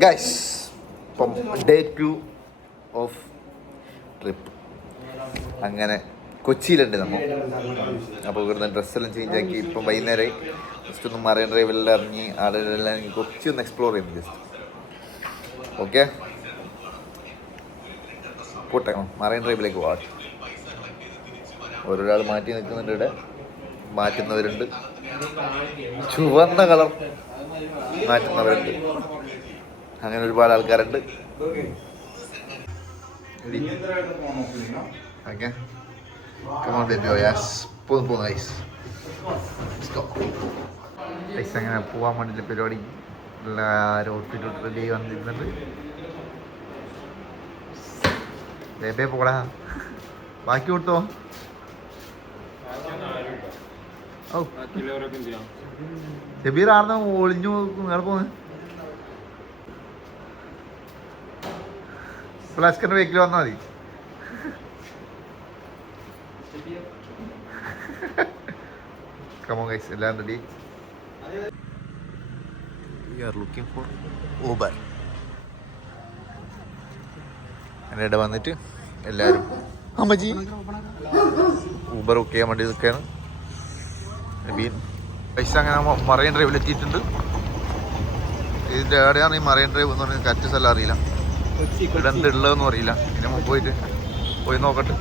Guys ഇപ്പം day two of trip അങ്ങനെ കൊച്ചിയിലുണ്ട് നമ്മൾ അപ്പോൾ ഇവിടുന്ന് ഡ്രസ്സെല്ലാം ചേഞ്ച് ആക്കി ഇപ്പം വൈകുന്നേരം ജസ്റ്റ് ഒന്ന് മറൈൻ ഡ്രൈവിലെല്ലാം ഇറങ്ങി ആടെല്ലാം കൊച്ചി ഒന്ന് എക്സ്പ്ലോർ ചെയ്യുന്നു ജസ്റ്റ് ഓക്കെ പോട്ടെ മറൈൻ ഡ്രൈവിലേക്ക് പോകാം ഓരോരാൾ മാറ്റി നിൽക്കുന്നുണ്ട് ഇവിടെ. മാറ്റുന്നവരുണ്ട്. ചുവന്ന കളർ. മാറ്റുന്നവരുണ്ട്. അങ്ങനെ ഒരുപാട് ആൾക്കാരുണ്ട്. ഓക്കെ. കമോൺ ബേബി യാസ് പോന്നു പോന്നു ഗൈസ് ഗൈസ് അങ്ങനെ പോവാൻ വേണ്ടിയിട്ട് പരിപാടി എല്ലാവരും ഔട്ട്ഫിറ്റ് റെഡി വന്നിരുന്നുണ്ട് ബേബേ പോടാ. ബാക്കി കൊടുത്തോ? ഷബീർ ആർന്ന് ഒളിഞ്ഞു നിങ്ങൾ പോന്ന് പ്ലസ്കറിന്റെ ബേക്കിൽ വന്നാൽ മതി. കമോ എല്ലാം റെഡി വി ആർ ഫോർ വന്നിട്ട് അമ്മജി ഊബർ ബുക്ക് ചെയ്യാൻ വേണ്ടി നിൽക്കുകയാണ്. നബീൻ. പൈസ അങ്ങനെ മറൈൻ ഡ്രൈവിൽ എത്തിയിട്ടുണ്ട്. ഇതിന്റെ എവിടെയാണ് ഈ മറൈൻ ഡ്രൈവ് എന്ന് പറഞ്ഞാൽ കറക്റ്റ് സ്ഥലം അറിയില്ല. ഇവിടെ എന്ത് ഉള്ളതെന്ന് അറിയില്ല. ഇതിന് മുമ്പ് പോയിട്ട് പോയി നോക്കട്ടെ.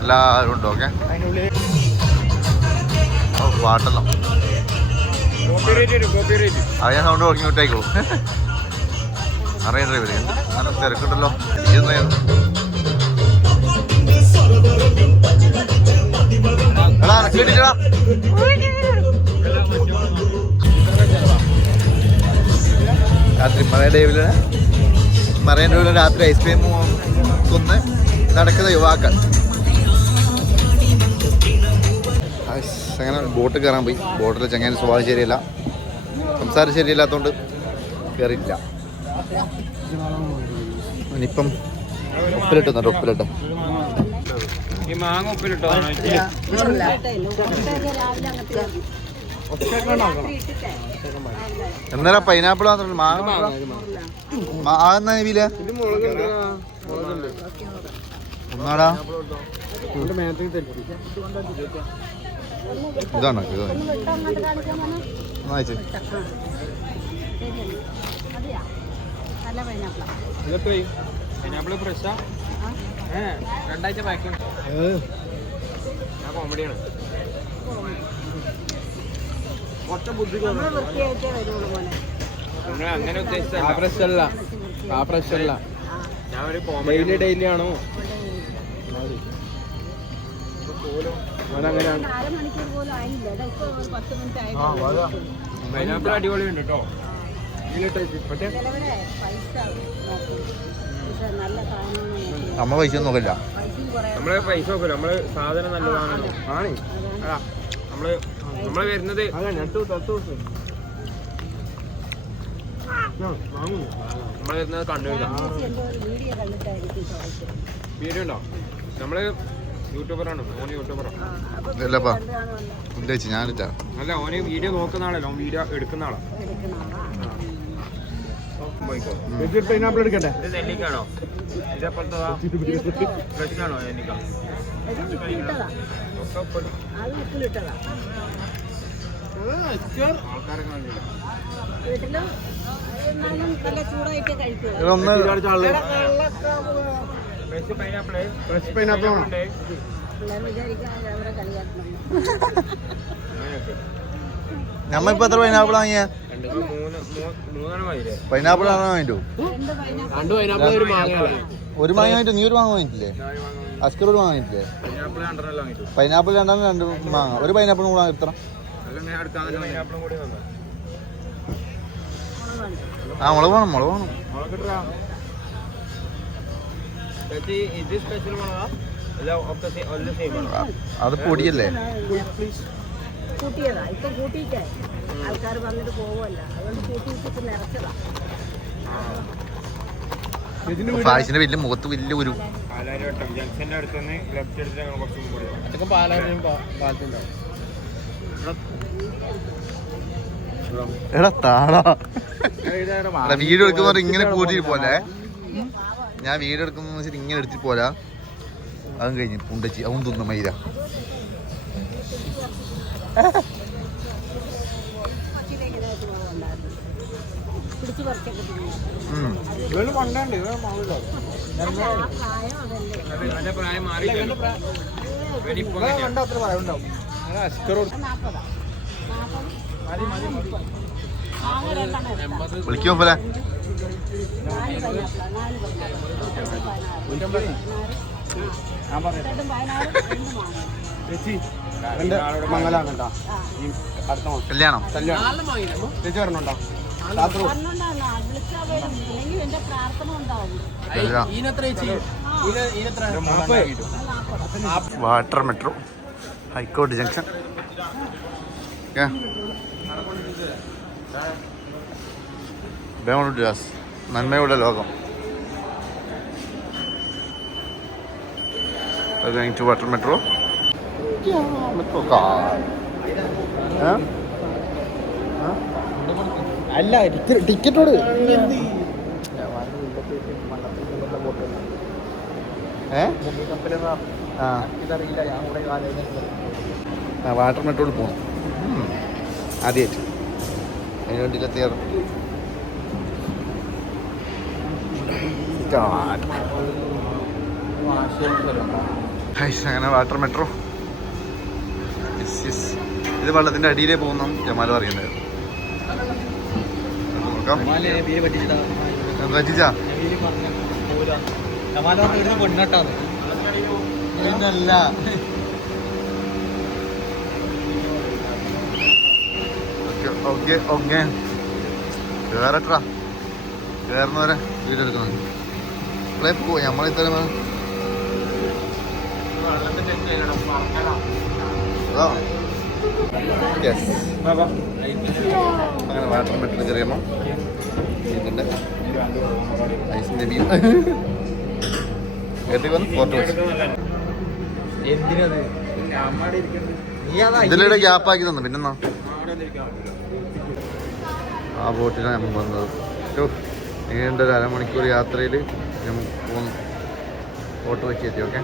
എല്ലാവരും ഉണ്ടോ ഓക്കെ? പാട്ടെല്ലാം അത് ഞാൻ സൗണ്ട് തുടങ്ങി വിട്ടേക്കുള്ളൂ മറൈൻ ഡ്രൈവിൽ അങ്ങനെ തിരക്കുണ്ടല്ലോ. ഇരുന്ന് രാത്രി മറൈൻ ഡ്രൈവിൽ മറൈൻ ഡ്രൈവിൽ രാത്രി ഐസ്ക്രീം കൊന്ന് നടക്കുന്ന യുവാക്കൾ. അങ്ങനെ ബോട്ട് കയറാൻ പോയി. ബോട്ടിൽ ചങ്ങനെ സ്വഭാവം ശരിയല്ല. സംസാരം ശരിയല്ലാത്തതുകൊണ്ട് കയറിയില്ല ഇനിയിപ്പം ഉപ്പിലിട്ടുന്നുണ്ട് ഉപ്പിലിട്ട്. ഈ മാങ്ങ ഉപ്പിലിട്ടോ? എന്നാ പൈനാപ്പിൾ മാത്രമല്ല മാങ്ങ മാങ്ങ ഒന്നാടാ. ഇതാണോ? ഇത് വായിച്ചേ നല്ല പൈനാപ്പിളാ ഫ്രഷാ രണ്ടാഴ്ച ഞാൻ കോമഡിയാണ് കുറച്ച് ബുദ്ധി നമ്മൾ വൃത്തിയായിട്ടേ വരുള്ളൂ പോലെ നിങ്ങൾ അങ്ങനെ ഉദ്ദേശിച്ചല്ല ആ പ്രശ്നമല്ല ഞാൻ ഒരു കോമഡി ഡെയിലി ആണോ. അവനങ്ങനെയാണ് പൈനാപ്പിൾ അടിപൊളിയുണ്ട് കേട്ടോ നമ്മ പൈസ ഒന്നും നോക്കില്ല നമ്മൾ പൈസ നോക്കില്ല നമ്മൾ സാധനം നല്ലതാണല്ലോ. ആണ്. അതാ. നമ്മൾ നമ്മൾ വരുന്നത് നമ്മൾ വരുന്നത് കണ്ണൂരിലാണ് വീഡിയോ ഉണ്ടോ? നമ്മൾ യൂട്യൂബറാണ്. ഓന് യൂട്യൂബറാണ് ഞാനിട്ടാ അല്ല ഓന് വീഡിയോ നോക്കുന്ന ആളല്ല. ഓൻ വീഡിയോ എടുക്കുന്ന ആളാ. എടുക്കണോ പോയിക്കോ പൈനാപ്പിൾ എടുക്കട്ടെ? Fresh pineapple. ഫ്രഷ് പൈനാപ്പിൾ അങ്ങനെയൊക്കെ. നമ്മ ഇപ്പൊ എത്ര പൈനാപ്പിൾ വാങ്ങിയ? പൈനാപ്പിൾ ആണോ വാങ്ങിട്ടു രണ്ട് പൈനാപ്പിൾ ഒരു മാങ്ങയാണ് ഒരു മാങ്ങ വാങ്ങിട്ടു നീ ഒരു മാങ്ങ വാങ്ങിട്ടില്ലേ അസ്കർ ഒരു മാങ്ങ വാങ്ങിട്ടില്ലേ പൈനാപ്പിൾ രണ്ടെണ്ണം രണ്ട് മാങ്ങ. ഒരു പൈനാപ്പിൾ കൂടെ എത്ര? ആ മുളക് വേണം മുളക് വേണം. മുളകിട്ടാ സ്പെഷ്യൽ മുളകാ? അല്ല ഒക്കെ സെ- സെയിം ആണോ? അത് പൊടിയല്ലേ? കൂട്ടിയതാ ഇപ്പൊ കൂട്ടിയിട്ടേ. ആൾക്കാർ വന്നിട്ട് പോവല്ല അതുകൊണ്ട് കൂട്ടിയിട്ട് നിറച്ചതാ. ഫാഷിന്റെ വലിയ മുഖത്ത് വലിയ ഒരു പോയി. എടാ താടാ. വീഡിയോ എടുക്കുന്ന ഇങ്ങനെ കൂട്ടിട്ട് പോലെ ഞാൻ വീഡിയോ എടുക്കുന്ന വെച്ചിട്ട് ഇങ്ങനെ എടുത്തിട്ട് പോരാ. അതും കഴിഞ്ഞ് പുണ്ടച്ചി അവൻ തിന്നു മൈര. പണ്ടാണ്ട് ഇവൻ പ്രായം നല്ല കണ്ട അത്ര പോലെ പതിനാറ്. ഞാൻ പറഞ്ഞു. ചേച്ചി എന്റെ മംഗലാണ് കേട്ടോ ഈ അടുത്ത കല്യാണം. കല്യാണം. ചേച്ചി വരണുണ്ടോ? Water metro. ഹൈക്കോടതി ജംഗ്ഷൻ. ഡാസ് ജാസ്. നന്മയുടെ ലോകം. Water to water metro. Metro car. Huh? അല്ല ടിക്കറ്റോട് ആ. വാട്ടർ മെട്രോയിൽ പോകണം ആദ്യമായിട്ട് അതിന് വേണ്ടിയില്ല തയ്യാറ് അങ്ങനെ വാട്ടർ മെട്രോ ഇത് വെള്ളത്തിന്റെ അടിയിലേ പോകുന്ന ജമാലും പറയുന്നത്. നോക്കാം. എന്താ ചിച്ചാ പിന്നല്ല ഓക്കെ ഓക്കെ കേറട്ടാ കേറുന്നവരെ വീഡിയോ എടുക്കണം ഇപ്പളേ പോവാ നമ്മളിത്ര അങ്ങനെ വാട്ടർ മെട്ടിൽ കയറിയമ്മ ഇതിന്റെ ഐസിന്റെ കയറ്റി വന്ന് ഫോട്ടോ ഇതിലൂടെ ഗ്യാപ്പാക്കി തന്നു. പിന്നെന്നാ ആ ബോട്ടിലാണ് നമ്മൾ വന്നത്. നീണ്ട ഒരു അരമണിക്കൂർ യാത്രയിൽ നമ്മൾ പോന്നു. വെച്ച് എത്തി ഓക്കെ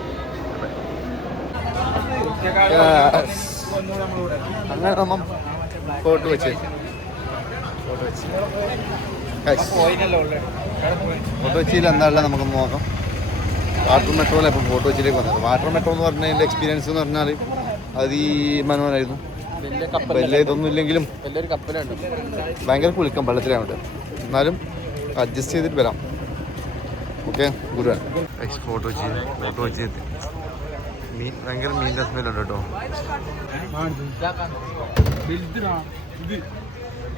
അങ്ങനെ നമ്മൾ ഫോട്ടോ വെച്ച്. ഫോട്ടോ വെച്ച്. ഫോട്ടോ കൊച്ചിയിൽ എന്തായാലും നമുക്കൊന്ന് നോക്കാം. വാട്ടർ മെട്രോയിലെ ഇപ്പം ഫോട്ടോ കൊച്ചിയിലേക്ക് വന്നത് വാട്ടർ മെട്രോ എന്ന് പറഞ്ഞതിന്റെ എക്സ്പീരിയൻസ് എന്ന് പറഞ്ഞാൽ അത് ഈ മനോഹരമായിരുന്നു വലിയ ഇതൊന്നും ഇല്ലെങ്കിലും വലിയൊരു കപ്പലുണ്ട്. ഭയങ്കര കുളിക്കം വെള്ളത്തിലാവുണ്ട് എന്നാലും അഡ്ജസ്റ്റ് ചെയ്തിട്ട് വരാം. ഓക്കെ ഗുരുവാൻ ഫോട്ടോ വെച്ച് ഫോട്ടോ വെച്ച് മീൻ ഭയങ്കര മീന്റെ സ്മെല്ലുണ്ട് കേട്ടോ.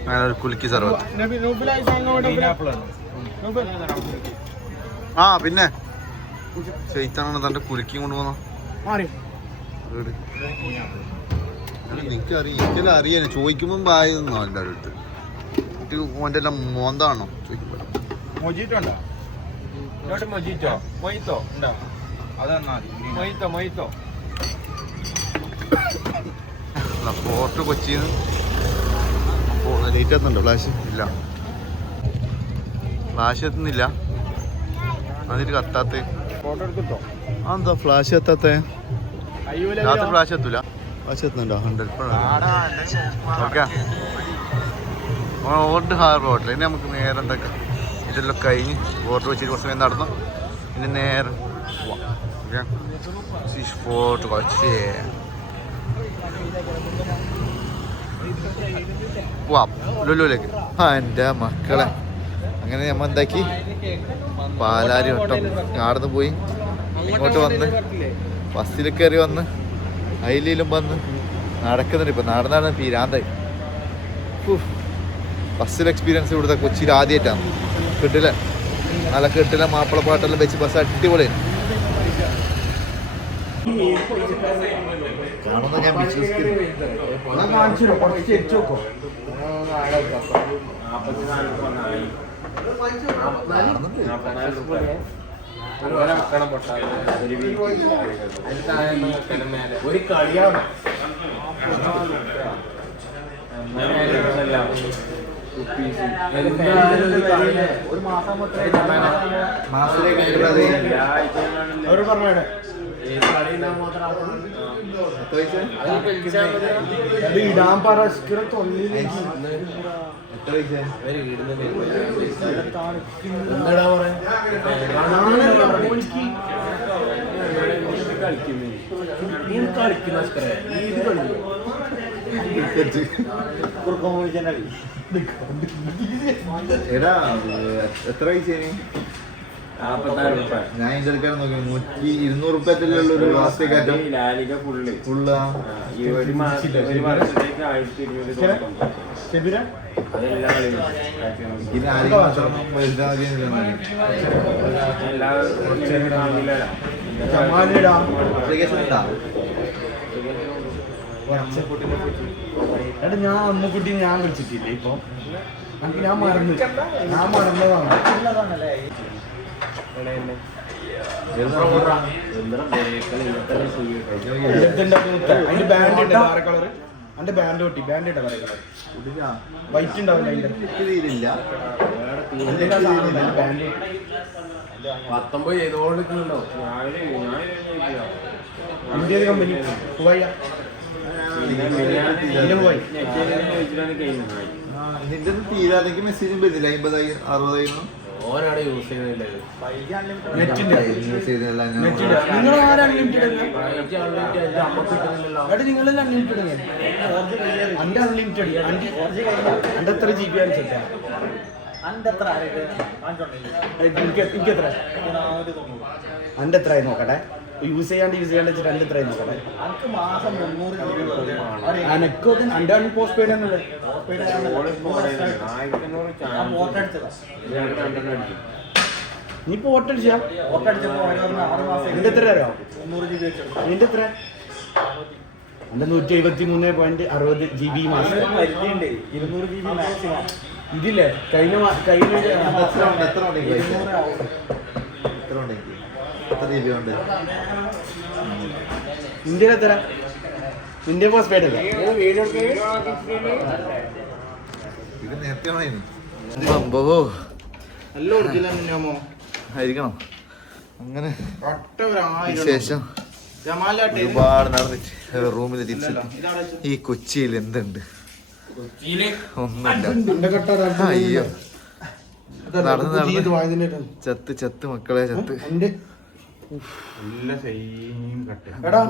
അങ്ങനെ ഒരു കുലുക്കി സർവത്ത് ആ പിന്നെ. ചെയ്താണ് തന്റെ കുലുക്കി കൊണ്ടുപോകുന്ന അറിയാം എനിക്കെല്ലാം അറിയാൻ ചോദിക്കുമ്പം ബായെന്നോ എന്റെ അടുത്ത്. ഓന്റെ എല്ലാം മോന്താണോ? ചോദിക്കുമ്പോൾ ഇങ്ങോട്ട് ലേറ്റ് എത്തുന്നുണ്ടോ ഫ്ലാഷ് ഇല്ല. ഫ്ലാഷ് എത്തുന്നില്ല. അതിട്ട് കത്താത്ത. അതെന്താ ഫ്ലാഷ് എത്താത്ത? രാത്രി ഫ്ലാഷ് എത്തൂല. Flash എത്തുന്നുണ്ടോ? Hundred okay old harbour hotel. ഇനി നമുക്ക് നേരെ എന്തൊക്കെ ഇതെല്ലാം കഴിഞ്ഞ് ഓർഡർ വെച്ചിട്ട് കുറച്ച് സമയം നടന്നു. ഇനി നേരെ പോവാം. ഓക്കെ? ഫോർട്ട് കൊച്ചി. പോവാം ആ എന്റെ മക്കളെ. അങ്ങനെ നമ്മൾ എന്താക്കി? പാലാരി വട്ടം. ആടുന്ന് പോയി. ഇങ്ങോട്ട് വന്ന്. ബസ്സിൽ കയറി വന്ന്. അയിലും വന്ന്. നടക്കുന്നുണ്ട് ഇപ്പം. നടന്നാണ് പീരാന്തായി ബസ്സിൽ എക്സ്പീരിയൻസ് ഇവിടുത്തെ കൊച്ചിയിൽ ആദ്യമായിട്ടാണ്. കിട്ടില്ല. നല്ല കിട്ടില്ല. മാപ്പിളപ്പാട്ടെല്ലാം വെച്ച് ബസ് അടിപൊളി കാണുന്ന ഞാൻ വിശ്വസിക്കുന്നു. കുറച്ച് ചെരിച്ചു നോക്കോ ഒരു കളിയാണ്. ഒരു മാസം അവർ പറഞ്ഞേ ഇടാൻ കളിക്കും എടാ എത്ര പൈസ ഞാൻ ഇതിന്റെ എടുക്കാൻ നോക്കി. നൂറ്റി ഇരുന്നൂറ് റുപ്യത്തിലുള്ള ഒരു പ്ലാസ്റ്റിക് ലാലിക ഫുള്ള് ഇത് ആരെയും മാത്രം വലുതാകുന്നില്ല എടാ ഞാൻ അമ്മുക്കുട്ടി ഞാൻ വിളിച്ചിട്ടില്ലേ ഇപ്പൊ? ഞാൻ മറന്നു. ഞാൻ മറന്നതാണ്. അതിന്റെ ബാൻഡ് വേറെ കളറ്? അതിന്റെ ബാൻഡ് പൊട്ടി ബാൻഡ് ഉണ്ട് വേറെ കളർ വൈറ്റ് ഉണ്ടാവില്ല അതിന്റെ? ബാൻഡ് പത്തൊമ്പത് ചെയ്തോണ്ടിരിക്കുന്നുണ്ടോ ഇന്ത്യൻ കമ്പനി പോയ നിന്റെ തീരാതെങ്കിൽ മെസ്സേജും വരുന്നില്ല അമ്പതായിരം അറുപതായിരുന്നു ഓനാണ് യൂസ് ചെയ്യുന്നില്ല നെറ്റിന്റെ. യൂസ് ചെയ്തല്ല നെറ്റിന്റെ. നിങ്ങൾ ആരും അൺലിമിറ്റഡ് നിങ്ങളെല്ലാം അൺലിമിറ്റഡ് അന്റെ അൺലിമിറ്റഡ് അന്റെ അന്റെ എത്ര ജി ബി ആണ് ചെറ്റാ എനിക്ക് എനിക്ക് എത്ര അന്റെ എത്ര ആയി നോക്കട്ടെ. യൂസ് ചെയ്യാണ്ട് യൂസ് ചെയ്യാണ്ട് രണ്ട് നോക്കട്ടെ അനക്കൊക്കെ അന്റെ ആണ് പോസ്റ്റ് പെയ്ഡ് ആണല്ലേ നീ ഇപ്പൊ ഓട്ടടിച്ചാ നിന്റെ എത്ര തരോ നിന്റെ എത്ര? എന്റെ നൂറ്റി എഴുപത്തി മൂന്ന് പോയിന്റ് അറുപത് ജി ബി മാസം ഇരുന്നൂറ് ജി ബി മാക്സിമം ഇതില്ലേ? കഴിഞ്ഞ കഴിഞ്ഞ എത്ര ഉണ്ട് എത്ര ഉണ്ട് ഈ പൈസ എത്ര ഉണ്ട് എനിക്ക് എത്ര ജി ഉണ്ട് ഇന്ത്യയിൽ എത്ര? ഇന്ത്യ പോസ്റ്റ് അല്ലേ? ഇത് നേരത്തെ സംഭവോ നല്ല ഒറിജിനൽ ആയിരിക്കണം. അങ്ങനെ ശേഷം ഒരുപാട് നടന്നിട്ട് റൂമിൽ തിരിച്ചെത്തി ഈ കൊച്ചിയിൽ എന്തുണ്ട്? ഒന്നുമില്ല. അയ്യോ. നടന്ന് നടന്ന് ചത്ത് ചത്ത് മക്കളെ ചത്ത്. എടാ